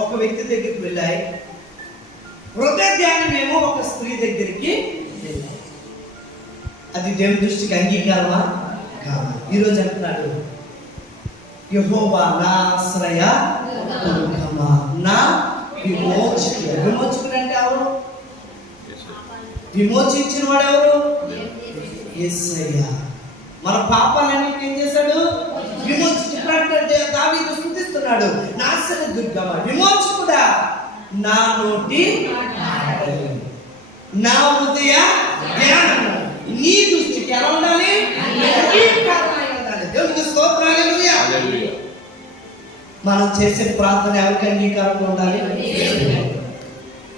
ఒక వ్యక్తి దగ్గరికి వెళ్ళాయి, హృదయ ధ్యానం ఏమో ఒక స్త్రీ దగ్గరికి వెళ్ళాయి. అది దేవుని దృష్టికి అంగీకారమా కాదు. ఈరోజు అంటున్నాడు, యెహోవా నా ఆశ్రయ దుర్గమా, నా విమోచకుడు. విమోచకుడు అంటే ఎవరు? విమోచించిన వాడు ఎవరు? యేసయ్య. మన పాపాలన్నింటినీ ఏం చేశాడు? విమోచించుకున్నట్టు దావీదు స్తుతిస్తున్నాడు, నా ఆశ్రయ దుర్గమా, విమోచకుడా, నా నోటి నా హృదయ ధ్యానము నీ దృష్టికి ఎలా ఉండాలి? అంగీకారమై ఉండాలి. దేవునికి స్తోత్రం, హల్లెలూయా. మనం చేసే ప్రార్థన ఎవరికి అంగీకారంగా ఉండాలి?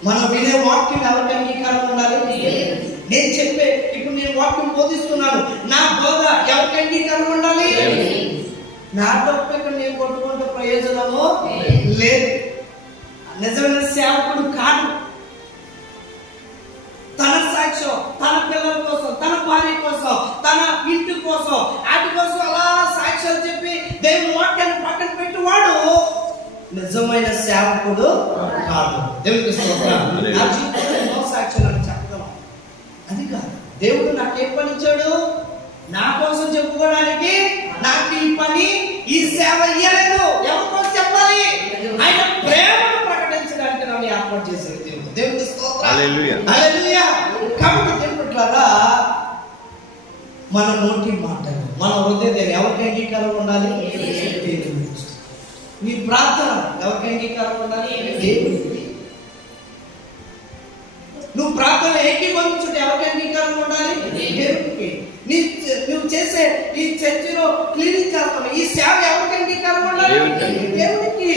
మనం వినే వాక్యం ఎవరికి అంగీకారంగా ఉండాలి? నేను చెప్పే ఇప్పుడు నేను వాక్యం బోధిస్తున్నాను, నా బోధ ఎవరికి అంగీకారంగా ఉండాలి? నా తప్ప ఇక్కడ నేను కొట్టుకుంటే ప్రయోజనము లేదు. నిజమైన సేవకుడు కాదు. తన సాక్ష్యం, తన పిల్లల కోసం, తన భార్య కోసం, తన ఇంటి కోసం, వాటి కోసం అలా సాక్ష్యాలు చెప్పి దేవుని వాక్యాన్ని పక్కన పెట్టేవాడు నిజమైన సేవకుడు కాదు. దేవునికి స్తోత్రం. నా జీవితంలో ఎన్నో సాక్ష్యాలు అని చెప్పగలం. అది కాదు. దేవుడు నాకేం పని ఇచ్చాడు? నా కోసం చెప్పుకోవడానికి నాకు ఈ పని, ఈ సేవ ఇయ్యలేదు. ఎవరి కోసం చెప్పాలి? ఆయన ప్రేమను ప్రకటించడానికి నన్ను ఏర్పాటు చేశాడు దేవుడు. దేవునికి స్తోత్రం, హల్లెలూయా, హల్లెలూయా. కాబట్టి దేవుడిలాగా మన నోటి మాటలు, మన హృదయం ఎవరికి అంగీకారం ఉండాలి? దేవునికి. నీ ప్రార్థన ఎవరికి అంగీకారం ఉండాలి? దేవునికి. నువ్వు ప్రార్థన ఏకీభవించుంటే ఎవరికి అంగీకారం ఉండాలి? దేవునికి. నువ్వు చేసే ఈ చర్చిలో క్లీనింగ్ చేస్తాను, ఈ సేవ ఎవరికి అంగీకారం ఉండాలి? దేవునికి.